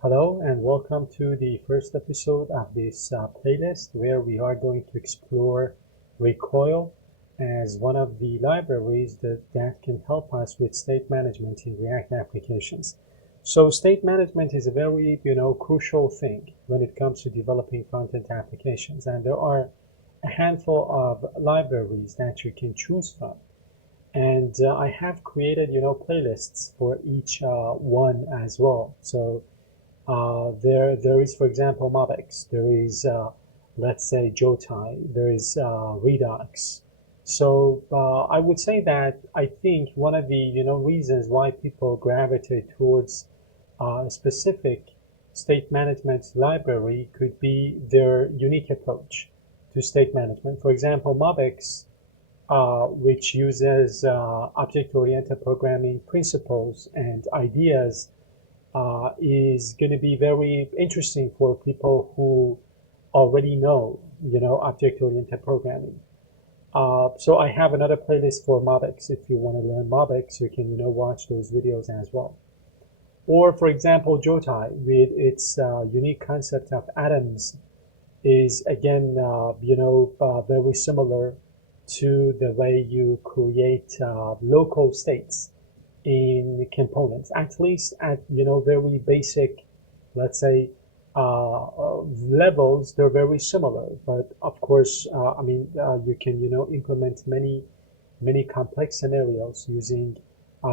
Hello and welcome to the first episode of this playlist where we are going to explore Recoil as one of the libraries that can help us with state management in React applications. So state management is a very, crucial thing when it comes to developing front-end applications, and there are a handful of libraries that you can choose from. And I have created, playlists for each one as well. So there is, for example, Mobix. There is, let's say, Jotai. There is Redux. So I would say that I think one of the reasons why people gravitate towards a specific state management library could be their unique approach to state management. For example, Mobix, which uses object-oriented programming principles and ideas is going to be very interesting for people who already know, object-oriented programming. So I have another playlist for Mobix. If you want to learn Mobix, you can, watch those videos as well. Or, for example, Jotai, with its unique concept of atoms, is again, very similar to the way you create local states in components, at least at very basic, let's say, levels. They're very similar, but of course, you can implement many complex scenarios using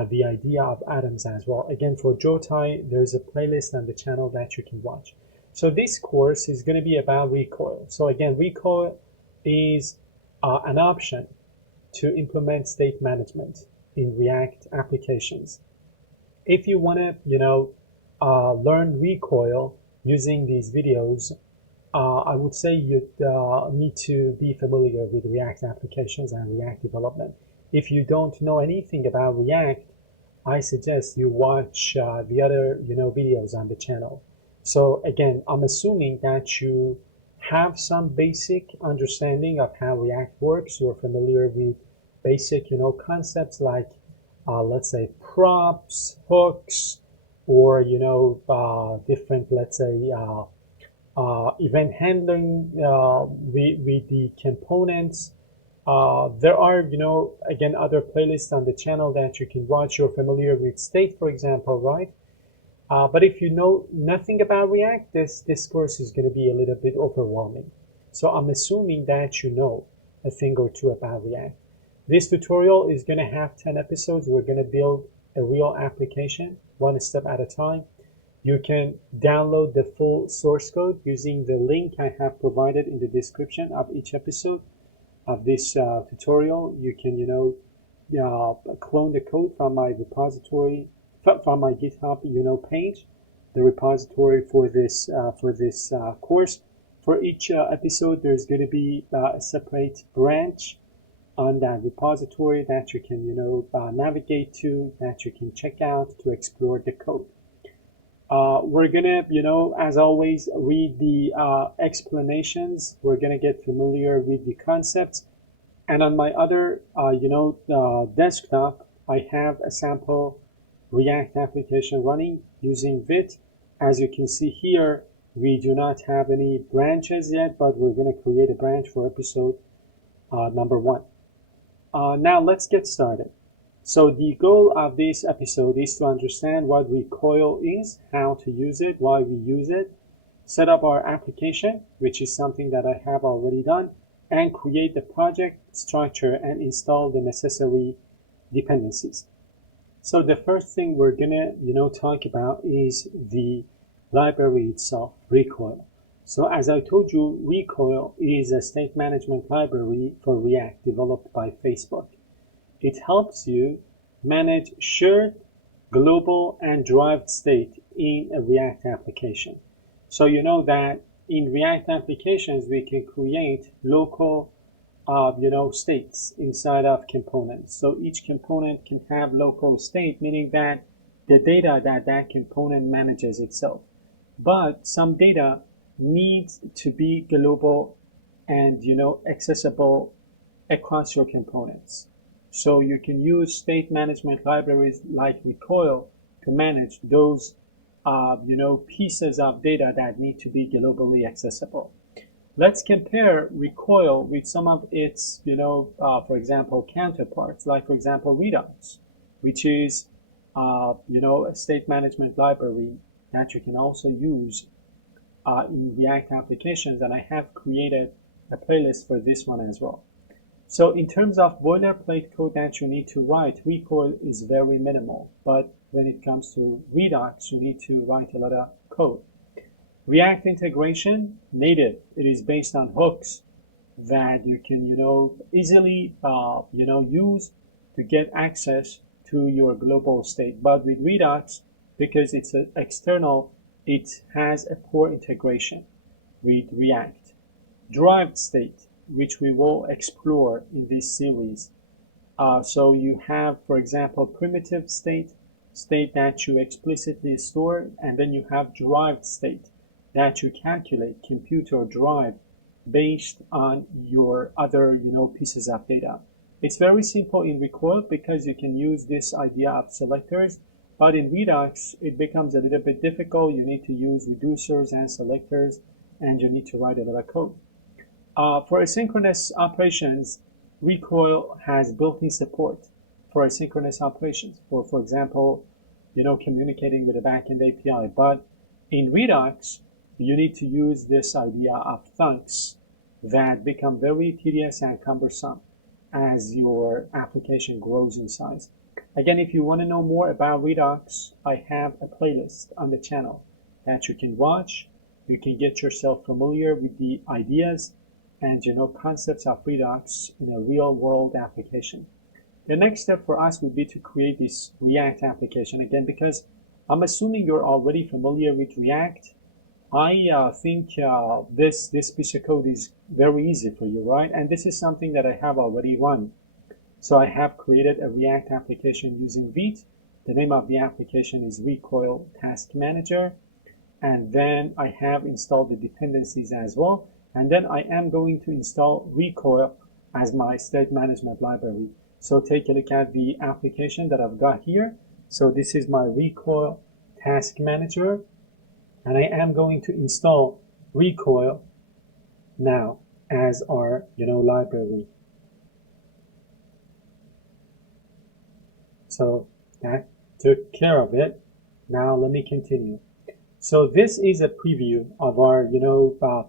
the idea of atoms as well. Again, for Jotai, there's a playlist on the channel that you can watch. So this course is going to be about Recoil. So again, Recoil is an option to implement state management in React applications. If you want to, learn Recoil using these videos, I would say you need to be familiar with React applications and React development. If you don't know anything about React, I suggest you watch the other, videos on the channel. So again, I'm assuming that you have some basic understanding of how React works. You're familiar with basic, concepts like, let's say, props, hooks, or, different, let's say, event handling with the components. There are, again, other playlists on the channel that you can watch. You're familiar with state, for example, right? But if you know nothing about React, this course is going to be a little bit overwhelming. So I'm assuming that you know a thing or two about React. This tutorial is going to have 10 episodes. We're going to build a real application, one step at a time. You can download the full source code using the link I have provided in the description of each episode of this tutorial. You can, clone the code from my repository, from my GitHub, page, the repository for this course. For each episode, there's going to be a separate branch on that repository that you can, navigate to, that you can check out to explore the code. We're gonna, as always, read the explanations. We're gonna get familiar with the concepts. And on my other, desktop, I have a sample React application running using Vite. As you can see here, we do not have any branches yet, but we're going to create a branch for episode number 1. Now let's get started. So the goal of this episode is to understand what Recoil is, how to use it, why we use it, set up our application, which is something that I have already done, and create the project structure and install the necessary dependencies. So the first thing we're gonna, talk about is the library itself, Recoil. So as I told you, Recoil is a state management library for React developed by Facebook. It helps you manage shared, global, and derived state in a React application. So you know that in React applications, we can create local states inside of components. So each component can have local state, meaning that the data that component manages itself. But some data needs to be global and accessible across your components. So you can use state management libraries like Recoil to manage those pieces of data that need to be globally accessible. Let's compare Recoil with some of its, for example, counterparts, like, for example, Redux, which is, a state management library that you can also use in React applications. And I have created a playlist for this one as well. So in terms of boilerplate code that you need to write, Recoil is very minimal. But when it comes to Redux, you need to write a lot of code. React integration, native. It is based on hooks that you can, easily, use to get access to your global state. But with Redux, because it's external, it has a poor integration with React. Derived state, which we will explore in this series. So you have, for example, primitive state that you explicitly store, and then you have derived state that you calculate, compute, or derive based on your other, pieces of data. It's very simple in Recoil because you can use this idea of selectors, but in Redux, it becomes a little bit difficult. You need to use reducers and selectors, and you need to write a lot of code. For asynchronous operations, Recoil has built-in support for asynchronous operations. For example, communicating with a backend API. But in Redux, you need to use this idea of thunks that become very tedious and cumbersome as your application grows in size. Again, if you want to know more about Redux, I have a playlist on the channel that you can watch. You can get yourself familiar with the ideas and concepts of Redux in a real-world application. The next step for us would be to create this React application. Again, because I'm assuming you're already familiar with React, I think this piece of code is very easy for you, right? And this is something that I have already run. So I have created a React application using Vite. The name of the application is Recoil Task Manager. And then I have installed the dependencies as well. And then I am going to install Recoil as my state management library. So take a look at the application that I've got here. So this is my Recoil Task Manager. And I am going to install Recoil now as our, library. So that took care of it. Now let me continue. So this is a preview of our,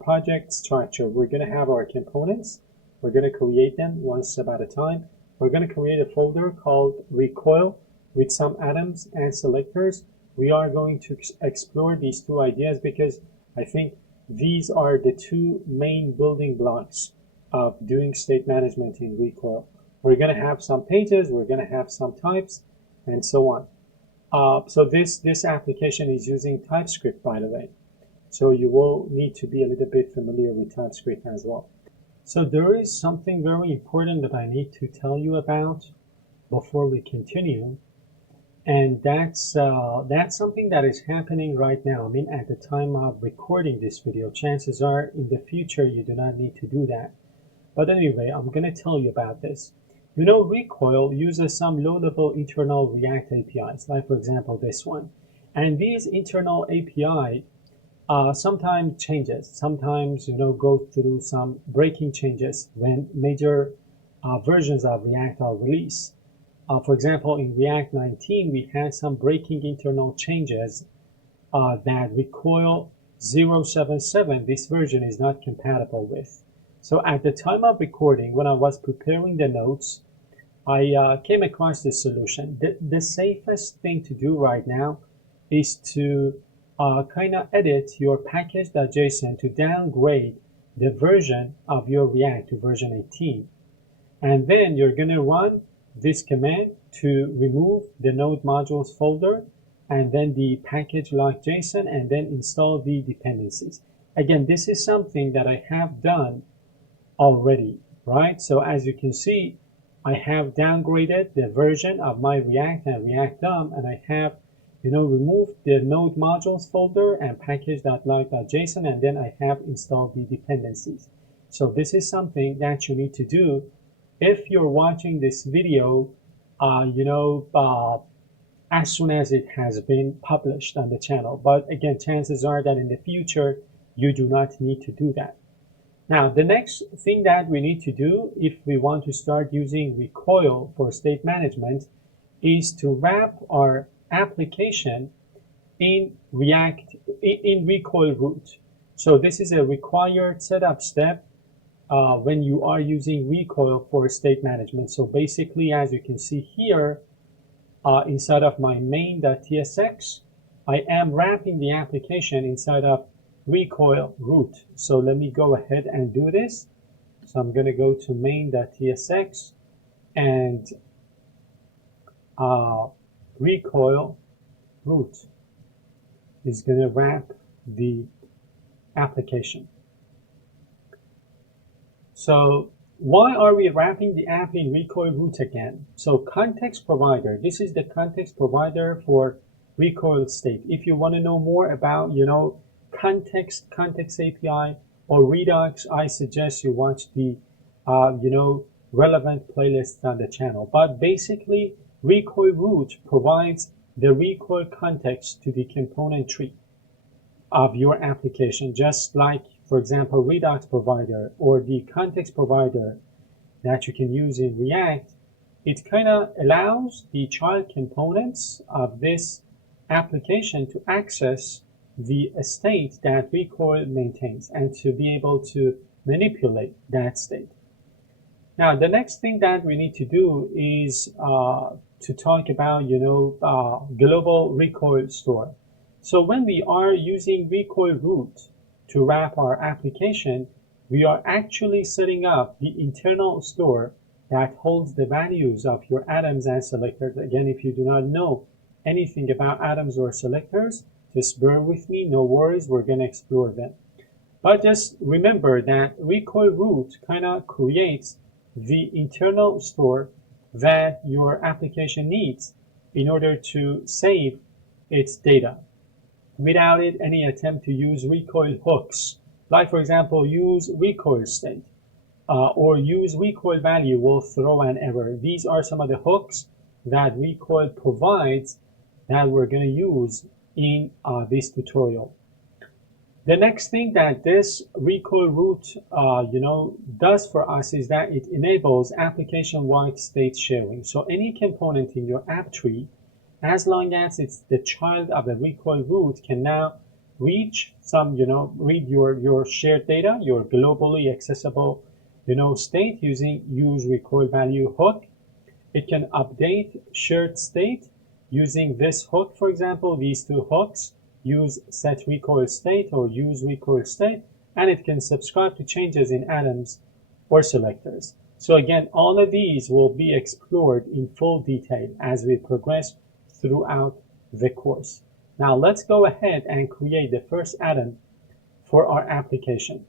project structure. We're going to have our components. We're going to create them once at a time. We're going to create a folder called Recoil with some atoms and selectors. We are going to explore these two ideas because I think these are the two main building blocks of doing state management in Recoil. We're going to have some pages, we're going to have some types, and so on. So this application is using TypeScript, by the way. So you will need to be a little bit familiar with TypeScript as well. So there is something very important that I need to tell you about before we continue. And that's something that is happening right now. I mean, at the time of recording this video, chances are in the future you do not need to do that. But anyway, I'm going to tell you about this. Recoil uses some low-level internal React APIs, like, for example, this one. And these internal API sometimes changes, sometimes, go through some breaking changes when major versions of React are released. For example, in React 19, we had some breaking internal changes that Recoil 077, this version, is not compatible with. So at the time of recording, when I was preparing the notes, I came across this solution. The safest thing to do right now is to kind of edit your package.json to downgrade the version of your React to version 18. And then you're going to run this command to remove the node modules folder and then the package.json and then install the dependencies. Again, this is something that I have done already, right? So as you can see, I have downgraded the version of my React and React DOM, and I have, removed the node modules folder and package.log.json, and then I have installed the dependencies. So this is something that you need to do if you're watching this video, as soon as it has been published on the channel. But again, chances are that in the future, you do not need to do that. Now, the next thing that we need to do if we want to start using Recoil for state management is to wrap our application in Recoil root. So this is a required setup step when you are using Recoil for state management. So basically, as you can see here, inside of my main.tsx, I am wrapping the application inside of Recoil root. So let me go ahead and do this. So I'm going to go to main.tsx and Recoil root is going to wrap the application. So why are we wrapping the app in Recoil root again? So context provider, this is the context provider for Recoil state. If you want to know more about, context API or Redux, I suggest you watch the, relevant playlists on the channel. But basically, Recoil root provides the Recoil context to the component tree of your application, just like, for example, Redux provider or the context provider that you can use in React. It kind of allows the child components of this application to access the state that Recoil maintains and to be able to manipulate that state. Now, the next thing that we need to do is to talk about, global Recoil store. So when we are using Recoil root to wrap our application, we are actually setting up the internal store that holds the values of your atoms and selectors. Again, if you do not know anything about atoms or selectors, just bear with me, no worries, we're going to explore them. But just remember that Recoil root kind of creates the internal store that your application needs in order to save its data. Without it, any attempt to use Recoil hooks, like for example, use Recoil state or use Recoil value, will throw an error. These are some of the hooks that Recoil provides that we're going to use in this tutorial. The next thing that this Recoil root does for us is that it enables application-wide state sharing. So any component in your app tree, as long as it's the child of a Recoil root, can now reach some, read your shared data, your globally accessible, state using use Recoil value hook. It can update shared state using this hook, for example, these two hooks, use set Recoil state or use Recoil state, and it can subscribe to changes in atoms or selectors. So again, all of these will be explored in full detail as we progress throughout the course. Now let's go ahead and create the first atom for our application.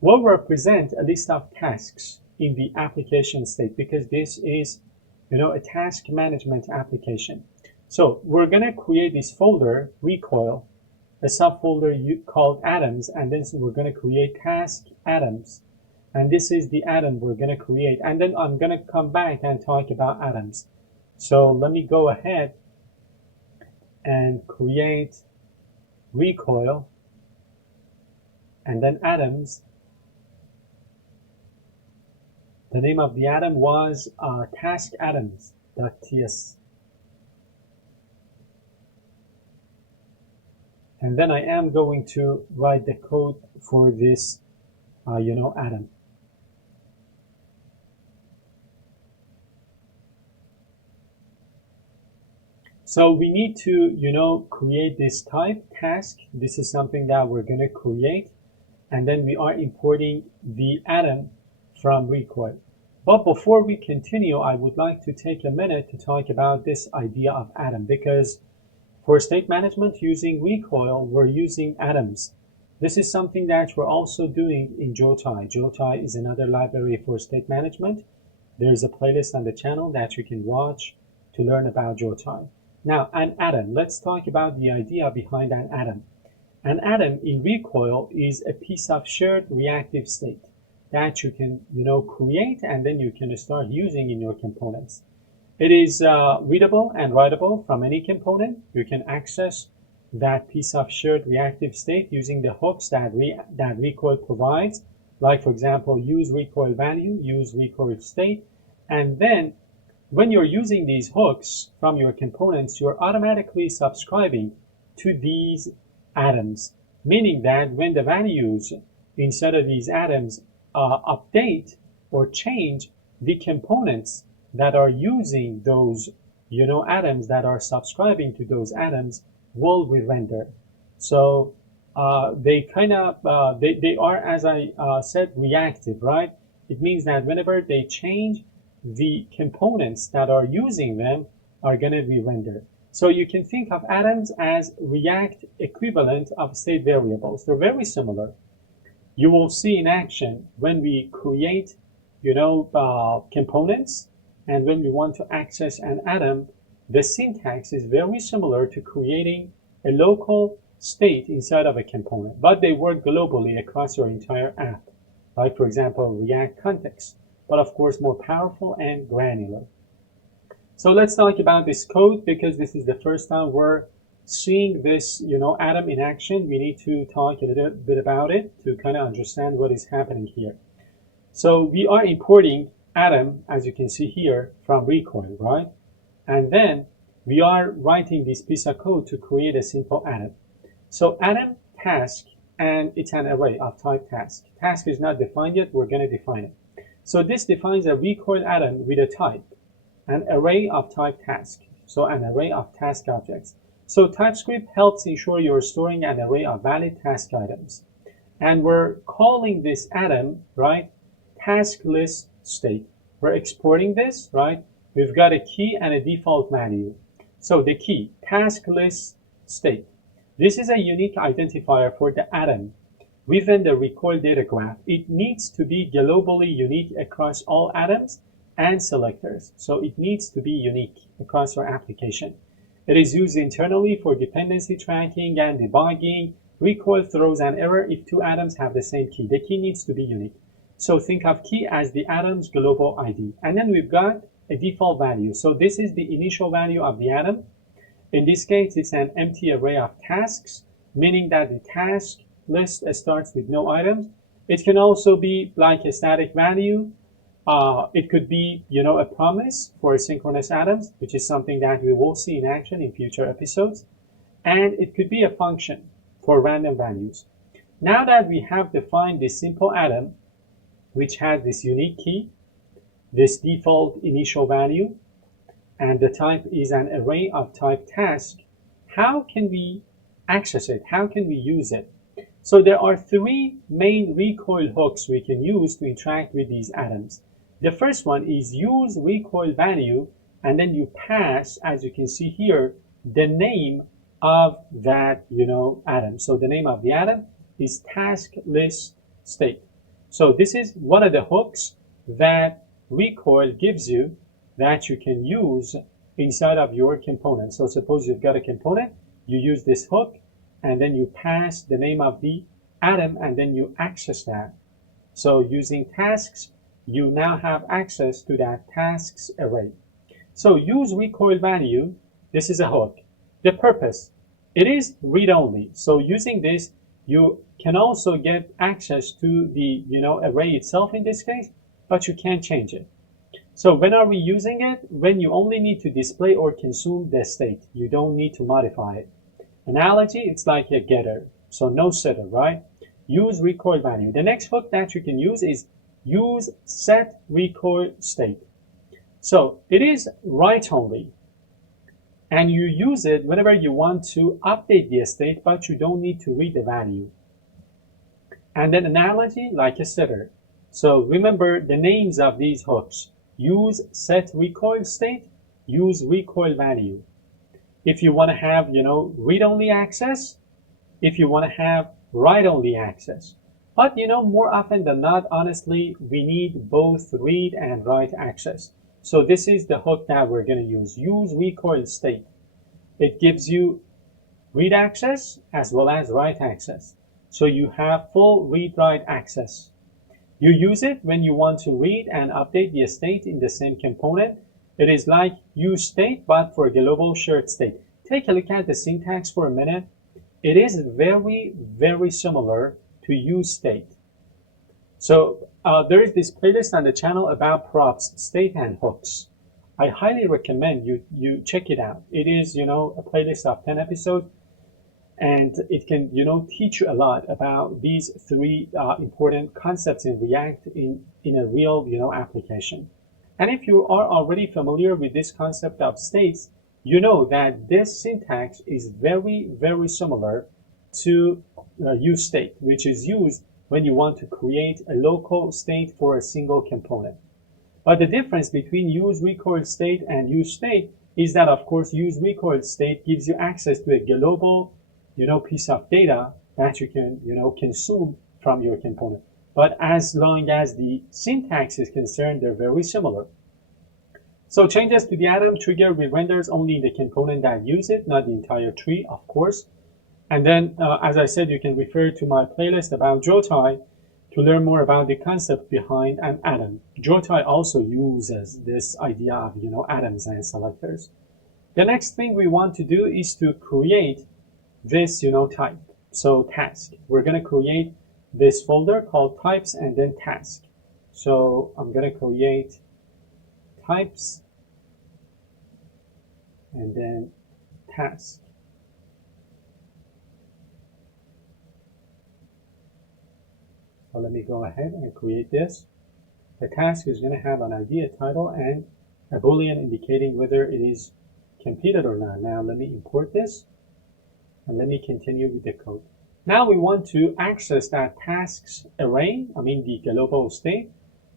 We'll represent a list of tasks in the application state because this is, a task management application. So we're going to create this folder, Recoil, a subfolder called atoms, and then we're going to create task atoms. And this is the atom we're going to create. And then I'm going to come back and talk about atoms. So let me go ahead and create Recoil and then atoms. The name of the atom was task atoms.ts. And then I am going to write the code for this, atom. So we need to, create this type task. This is something that we're going to create. And then we are importing the atom from Recoil. But before we continue, I would like to take a minute to talk about this idea of atom, because for state management using Recoil, we're using atoms. This is something that we're also doing in Jotai. Jotai is another library for state management. There's a playlist on the channel that you can watch to learn about Jotai. Now, an atom. Let's talk about the idea behind an atom. An atom in Recoil is a piece of shared reactive state that you can, create and then you can start using in your components. It is readable and writable from any component. You can access that piece of shared reactive state using the hooks that Recoil provides. Like, for example, use recoil value, use recoil state, and then when you're using these hooks from your components, you're automatically subscribing to these atoms, meaning that when the values inside of these atoms update or change, the components that are using those atoms, that are subscribing to those atoms, will re-render. So they kind of they are, as I said, reactive, right? It means that whenever they change, the components that are using them are going to be rendered. So you can think of atoms as react equivalent of state variables. They're very similar. You will see in action when we create, components, and when we want to access an atom, the syntax is very similar to creating a local state inside of a component, but they work globally across your entire app. Like, for example, React context, but of course more powerful and granular. So let's talk about this code, because this is the first time we're seeing this, atom in action. We need to talk a little bit about it to kind of understand what is happening here. So we are importing atom, as you can see here, from Recoil, right? And then we are writing this piece of code to create a simple atom. So atom task, and it's an array of type task. Task is not defined yet. We're going to define it. So this defines a Recoil atom with a type, an array of type task. So an array of task objects. So TypeScript helps ensure you're storing an array of valid task items. And we're calling this atom, right, task list state. We're exporting this, right? We've got a key and a default value. So the key, task list state. This is a unique identifier for the atom within the Recoil data graph. It needs to be globally unique across all atoms and selectors. So it needs to be unique across your application. It is used internally for dependency tracking and debugging. Recoil throws an error if two atoms have the same key. The key needs to be unique. So think of key as the atom's global ID. And then we've got a default value. So this is the initial value of the atom. In this case, it's an empty array of tasks, meaning that the task list starts with no items. It can also be like a static value. It could be, a promise for asynchronous atoms, which is something that we will see in action in future episodes. And it could be a function for random values. Now that we have defined this simple atom, which has this unique key, this default initial value, and the type is an array of type task, how can we access it? How can we use it? So there are three main Recoil hooks we can use to interact with these atoms. The first one is use Recoil value, and then you pass, as you can see here, the name of that atom. So the name of the atom is task list state. So this is one of the hooks that Recoil gives you that you can use inside of your component. So suppose you've got a component, you use this hook, and then you pass the name of the atom, and then you access that. So using tasks, you now have access to that tasks array. So use Recoil value. This is a hook. The purpose, it is read-only. So using this, you can also get access to the array itself in this case, but you can't change it. So when are we using it? When you only need to display or consume the state. You don't need to modify it. Analogy, it's like a getter. So no setter, right? Use Recoil value. The next hook that you can use is use set Recoil state. So it is write only. And you use it whenever you want to update the state, but you don't need to read the value. And then analogy, like a setter. So remember the names of these hooks. Use set Recoil state, use Recoil value. If you want to have, read-only access, if you want to have write-only access. But, more often than not, honestly, we need both read and write access. So this is the hook that we're going to use. Use Recoil state. It gives you read access as well as write access. So you have full read-write access. You use it when you want to read and update the state in the same component. It is like use state, but for global shared state. Take a look at the syntax for a minute. It is very, very similar to use state. So there is this playlist on the channel about props, state, and hooks. I highly recommend you check it out. It is, a playlist of 10 episodes, and it can, teach you a lot about these three important concepts in React in a real, application. And if you are already familiar with this concept of states, you know that this syntax is very, very similar to use state, which is used when you want to create a local state for a single component. But the difference between use recoil state and use state is that, of course, use recoil state gives you access to a global, piece of data that you can, consume from your component. But as long as the syntax is concerned, they're very similar. So changes to the atom trigger re-renders only the component that use it, not the entire tree, of course. And then, as I said, you can refer to my playlist about Jotai to learn more about the concept behind an atom. Jotai also uses this idea of, atoms and selectors. The next thing we want to do is to create this, type. So task. We're going to create this folder called types and then task. So I'm going to create types and then task. So let me go ahead and create this. The task is going to have an ID, a title, and a boolean indicating whether it is completed or not. Now let me import this and let me continue with the code. Now we want to access that tasks array, the global state,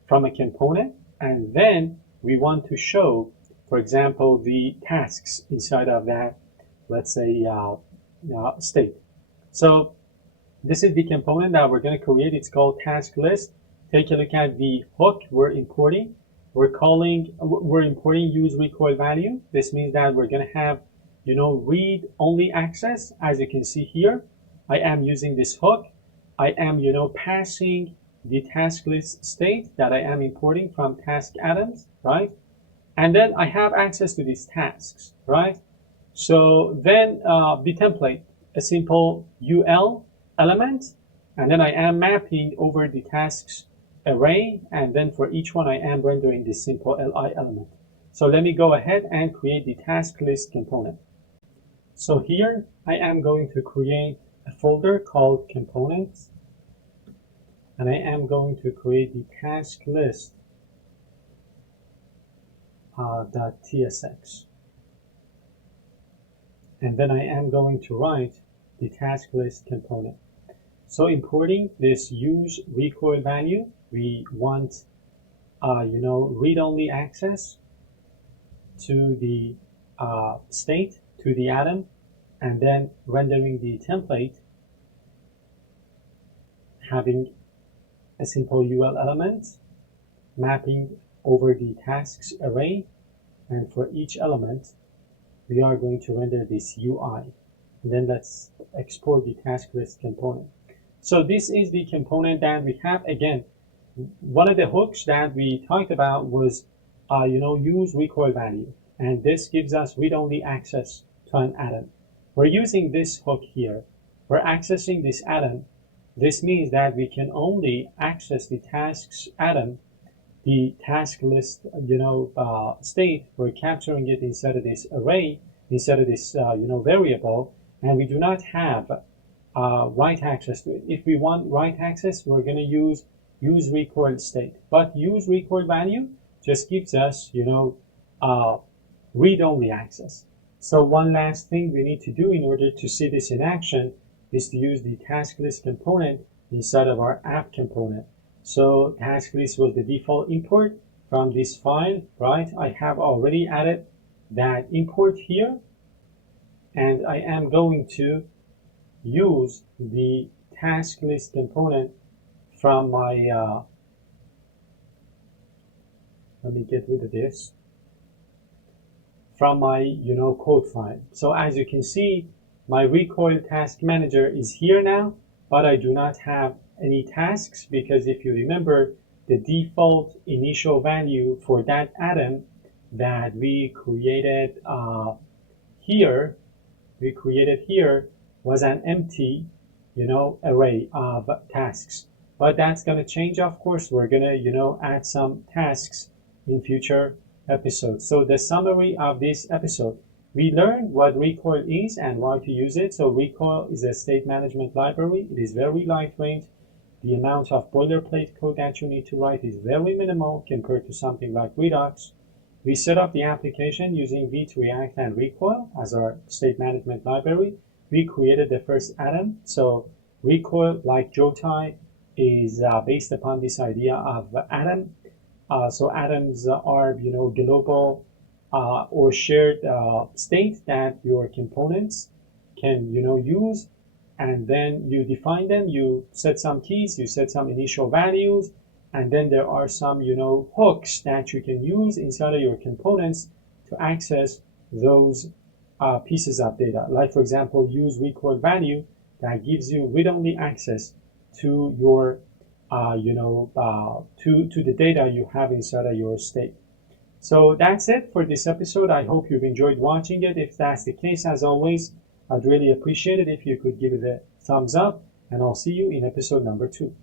from a component, and then we want to show, for example, the tasks inside of that, let's say, state. So this is the component that we're going to create. It's called task list. Take a look at the hook we're importing. We're importing use recoil value. This means that we're going to have, read only access. As you can see here, I am using this hook. I am, passing the task list state that I am importing from task atoms, right? And then I have access to these tasks, right? So then the template, a simple UL element, and then I am mapping over the tasks array, and then for each one I am rendering this simple li element. So let me go ahead and create the task list component. So here I am going to create a folder called components, and I am going to create the task list .tsx, and then I am going to write the task list component. So importing this use recoil value, we want read-only access to the state, to the atom, and then rendering the template having a simple UL element, mapping over the tasks array, and for each element we are going to render this UI. And then let's export the task list component. So this is the component that we have. Again, one of the hooks that we talked about was use recoil value, and this gives us read-only access to an atom. We're using this hook here. We're accessing this atom. This means that we can only access the tasks atom, the task list state. We're capturing it inside of this array, inside of this variable, and we do not have write access to it. If we want write access, we're going to use recoil state. But use recoil value just gives us read-only access. So one last thing we need to do in order to see this in action is to use the task list component inside of our app component. So task list was the default import from this file, right? I have already added that import here, and I am going to use the task list component from my let me get rid of this, from my code file. So as you can see, my recoil task manager is here now, but I do not have any tasks, because if you remember, the default initial value for that atom that we created here, was an empty, array of tasks. But that's going to change, of course. We're going to, add some tasks in future episodes. So the summary of this episode, we learned what Recoil is and why to use it. So Recoil is a state management library. It is very lightweight. The amount of boilerplate code that you need to write is very minimal compared to something like Redux. We set up the application using Vite, React, and Recoil as our state management library. We created the first atom. So Recoil, like Jotai, is based upon this idea of atom. So atoms are, global or shared state that your components can, use, and then you define them. You set some keys, you set some initial values, and then there are some, hooks that you can use inside of your components to access those pieces of data. Like, for example, use recoil value that gives you read-only access to your, to the data you have inside of your state. So that's it for this episode. I hope you've enjoyed watching it. If that's the case, as always, I'd really appreciate it if you could give it a thumbs up, and I'll see you in episode number 2.